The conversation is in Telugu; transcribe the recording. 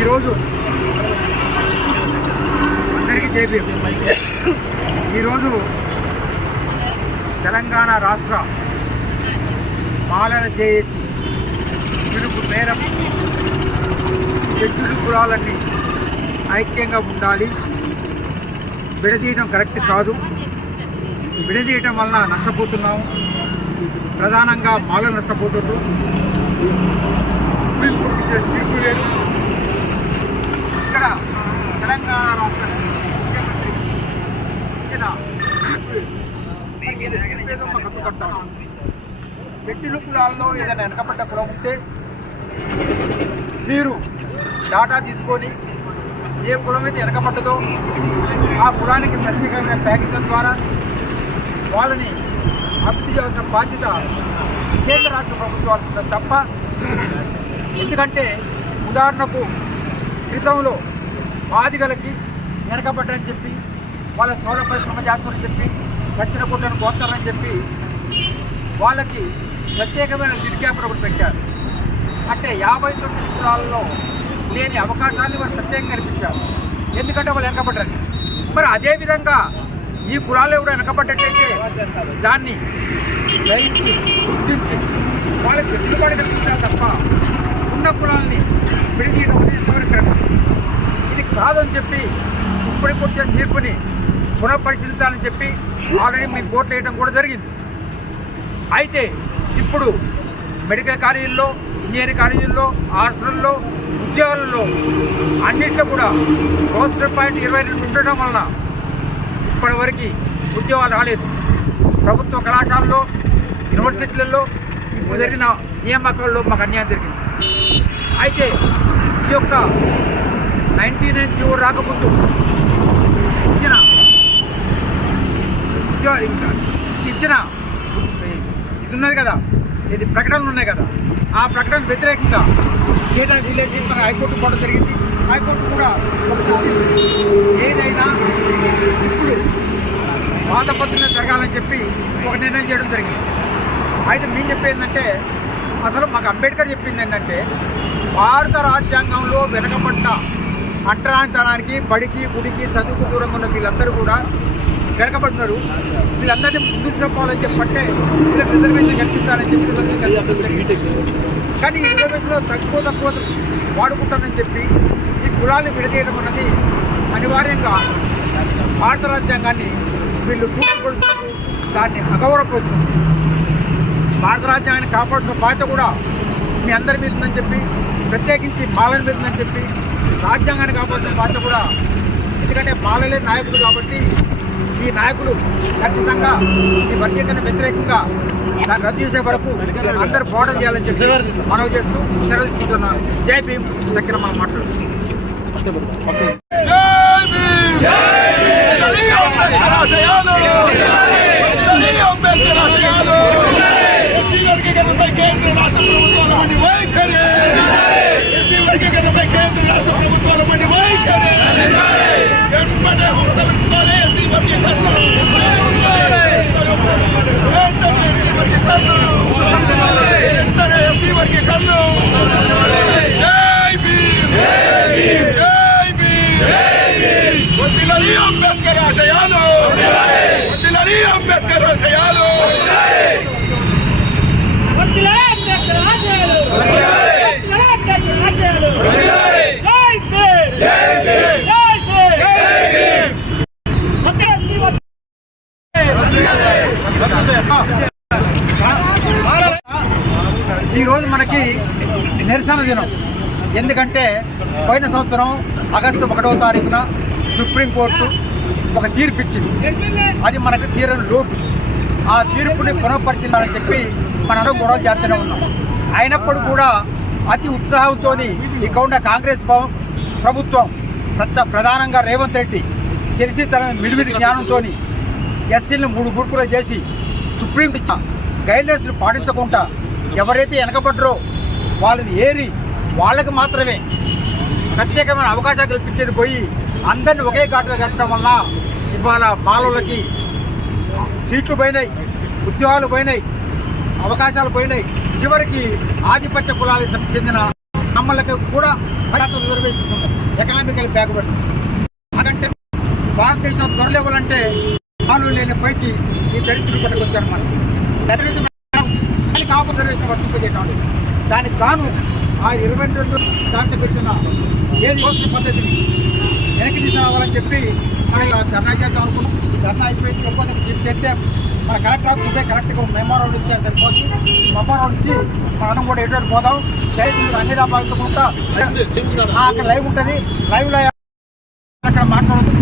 ఈరోజు అందరికీ జైపీ. ఈరోజు తెలంగాణ రాష్ట్ర మాలల జేఏసీ పిలుపు మేరకు షెడ్యూల్ కులాలన్నీ ఐక్యంగా ఉండాలి, విడదీయడం కరెక్ట్ కాదు, విడదీయటం వలన నష్టపోతున్నాము, ప్రధానంగా మాలలు నష్టపోతున్నారు. తీర్పు లేదు. ఇక్కడ తెలంగాణ రాష్ట్ర ముఖ్యమంత్రి ఇచ్చిన తీర్పు ఏదో మాకు కట్టుకుంటాం. షెడ్యూల్ కులాల్లో ఏదైనా వెనకబడ్డ కులం ఉంటే మీరు డాటా తీసుకొని ఏ కులం అయితే వెనకబడ్డదో ఆ కులానికి ప్రత్యేకమైన ప్యాకేజీల ద్వారా వాళ్ళని అభివృద్ధి చేయాల్సిన బాధ్యత కేంద్ర రాష్ట్ర ప్రభుత్వాలు తప్ప. ఎందుకంటే ఉదాహరణకు క్రితంలో బాధితులకి వెనకబడ్డని చెప్పి వాళ్ళ సోదర పరిశ్రమ జాతులని చెప్పి దక్షిణ కొట్టను కోస్తారని చెప్పి వాళ్ళకి ప్రత్యేకమైన గిరిజాపురం ఒకటి పెట్టారు. అంటే 59 కులాలలో లేని అవకాశాన్ని వాళ్ళు ప్రత్యేకంగా కల్పించారు. ఎందుకంటే వాళ్ళు వెనకబడ్డారు. మరి అదేవిధంగా ఈ కులాలు ఎవరు వెనకబడ్డట్టయితే దాన్ని గ్రహించి గుర్తించి వాళ్ళకి వెసులుబాటు కల్పించాలి తప్ప ఉన్న కులాలని విడదీయడం అనేది ఎంతవరకు ఇది కాదని చెప్పి సుప్రీంకోర్టు తీర్పుని పునఃపరిశీలించాలని చెప్పి ఆల్రెడీ మేము కోర్టు వేయడం కూడా జరిగింది. అయితే ఇప్పుడు మెడికల్ కాలేజీల్లో, ఇంజనీరింగ్ కాలేజీల్లో, హాస్పిటల్లో, ఉద్యోగాలలో అన్నింటిలో కూడా రోస్టర్ పాయింట్ 22 ఉండటం వలన ఇప్పటివరకు ఉద్యోగాలు రాలేదు. ప్రభుత్వ కళాశాలలో, యూనివర్సిటీలలో ఇప్పుడు జరిగిన నియామకాలలో మాకు అన్యాయం జరిగింది. అయితే ఈ యొక్క 99 జీవో రాకముందు ఇచ్చిన ఇది ఉన్నది కదా, ఇది ప్రకటనలు ఉన్నాయి కదా, ఆ ప్రకటన వ్యతిరేకంగా చేయడానికి వీలేజ్ మన హైకోర్టు పోవడం జరిగింది. హైకోర్టు కూడా ఏదైనా ఇప్పుడు పాత పద్ధతిలో జరగాలని చెప్పి ఒక నిర్ణయం చేయడం జరిగింది. అయితే మేము చెప్పేది ఏంటంటే, అసలు మాకు అంబేద్కర్ చెప్పింది ఏంటంటే, భారత రాజ్యాంగంలో వెనకబడ్డ అంటరానితనానికి, బడికి, గుడికి, చదువుకు దూరంగా ఉన్న వీళ్ళందరూ కూడా వెనకబడినారు. వీళ్ళందరినీ ముందుకు చెప్పాలని చెప్పంటే వీళ్ళకి రిజర్వేషన్ కల్పించాలని చెప్పి కానీ ఈ రిజర్వేషన్లో తక్కువ వాడుకుంటానని చెప్పి ఈ కులాన్ని విడదీయడం అన్నది అనివార్యంగా భారత రాజ్యాంగాన్ని వీళ్ళు దూసుకొడుతూ దాన్ని అగౌరవపడుతుంది. భారత రాజ్యాంగాన్ని కాపాడుతున్న బాధ్యత కూడా మీ అందరి మీద ఉందని చెప్పి, ప్రత్యేకించి మాలల మీద ఉందని చెప్పి రాజ్యాంగాన్ని కాపాడుతున్న బాధ్యత కూడా, ఎందుకంటే మాలలే నాయకులు కాబట్టి ఈ నాయకులు ఖచ్చితంగా ఈ వర్గీకరణ వ్యతిరేకంగా దాన్ని రద్దు చేసే వరకు అందరూ పోవడం చేయాలని చెప్పి మనవి చేస్తూ సెలవు తీసుకుంటున్నాను. జై భీమ్ దగ్గర మనం మాట్లాడుతున్నాం. అంబేద్కర్ ఆశయాలు, అంబేద్కర్ ఆశయాలు, ఈరోజు మనకి నిరసన దినం. ఎందుకంటే పోయిన సంవత్సరం ఆగస్టు 1వ తారీఖున సుప్రీంకోర్టు ఒక తీర్పు ఇచ్చింది. అది మనకు తీరని లోటు. ఆ తీర్పుని పునఃపరిశీలనని చెప్పి మనం గొడవ చేస్తూనే ఉన్నాం. అయినప్పుడు కూడా అతి ఉత్సాహంతో ఇక ఉన్న కాంగ్రెస్ ప్రభుత్వం ప్రధానంగా రేవంత్ రెడ్డి తెలిసి తన మిడిమిడి జ్ఞానంతో ఎస్సీలను 3 గ్రూపులు చేసి సుప్రీం గైడ్లైన్స్ను పాటించకుండా ఎవరైతే వెనకబడ్డరో వాళ్ళని ఏరి వాళ్ళకి మాత్రమే ప్రత్యేకమైన అవకాశాలు కల్పించేది పోయి అందరినీ ఒకే ఘాట్లో కట్టడం వల్ల ఇవాళ మాలోళ్ళకి సీట్లు పోయినాయి, ఉద్యోగాలు పోయినాయి, అవకాశాలు పోయినాయి. చివరికి ఆధిపత్య కులాలకు చెందిన అమ్మలకు కూడా 10% రిజర్వేషన్స్ ఉన్నాయి. Economical backward. అదంటే భారతదేశం దొరలేవాలంటే వాళ్ళు లేని పైకి ఈ దరిద్రులు పట్టుకొచ్చారు. మనం దరిద్రం కాపు రిజర్వేషన్ వర్తింపజేయడం లేదు. దానికి కాను ఆ 22 దాంట్లో పెట్టిన ఏది యోగ్య పద్ధతిని వెనక్కి తీసుకురావాలని చెప్పి మనం ధర్నా చేద్దాం అనుకున్నాం. ఈ ధర్నా అయిపోయింది. లేకపోతే చెప్తే మన కలెక్టర్ ఆఫీస్ ఉంటే కరెక్ట్గా మెమోరాండం ఇచ్చే సరిపోతుంది. మెమోరాండం ఇచ్చి మనం కూడా ఎటువంటి పోదాం. దయచేసి అన్నిదా భావించకుండా అక్కడ లైవ్ ఉంటుంది. లైవ్లో అక్కడ మాట్లాడదు.